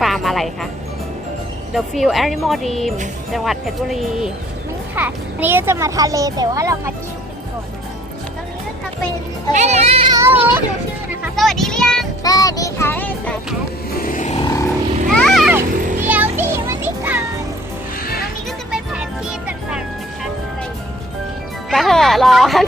ฟาร์มอะไรคะ The Field Animal Dream จังหวัดเพชรบุรี นี่ค่ะ อันนี้ก็จะมาทะเลแต่ว่าเรามาที่เป็นก่อนนะคะตรงนี้ก็จะเป็นเออนี่ไม่ดูชื่อนะคะ สวัสดีหรือยังสวัสดีค่ะสวัสดีค่ะอ่าเดี๋ยวดิมานี่ก่อนตรงนี้ก็จะเป็นแผนที่ต่างๆนะคะอะไรอย่างเงี้ยก็เถอะร้อน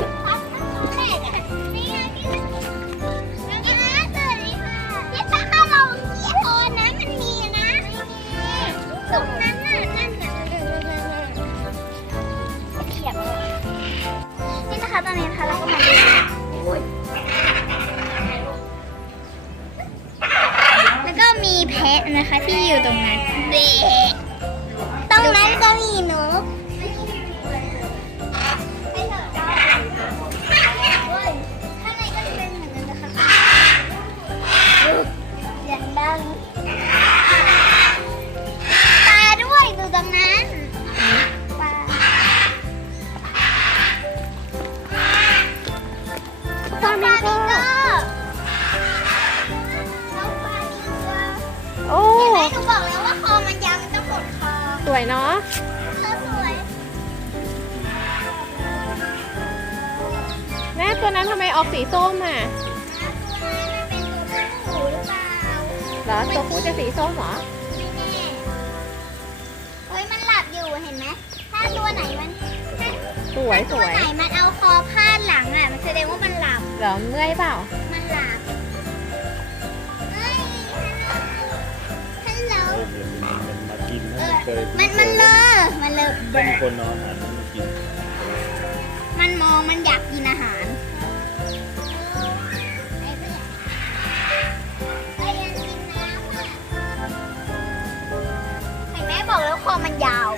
ะนะคะที่อยู่ตรงนั้นเด็กตรงนั้นก็มีนกไม่เถอะเว้ยข้างในก็จะเป็นเหมือนกันนะคะเสียงดัง ห็นไหมหนูบอกแล้วว่าคอมันยาวมันต้องกดคอสวยเนาะเธอสวยแม่ตัวนั้นทำไมออกสีส้มอะตัวนั้นมันเป็นตัวผู้หรือเปล่าเหรอตัวผู้จะสีส้มเหรอไม่แน่เฮ้ยมันหลับอยู่เห็นไหมถ้าตัวไหนมันสวยสตัววยไหนมันเอาคอพาดหลังอะ มันแสดงว่ามันหลับ เหรอเมื่อยเปล่า เอนะอเคยมันมันเลอะมันเลอะถ้ามีคนเอาอาหารมันมากินมันมองมันอยากกินอาหารไปยังกินน้ำอะเห็นไหมบอกแล้วคอมันยาว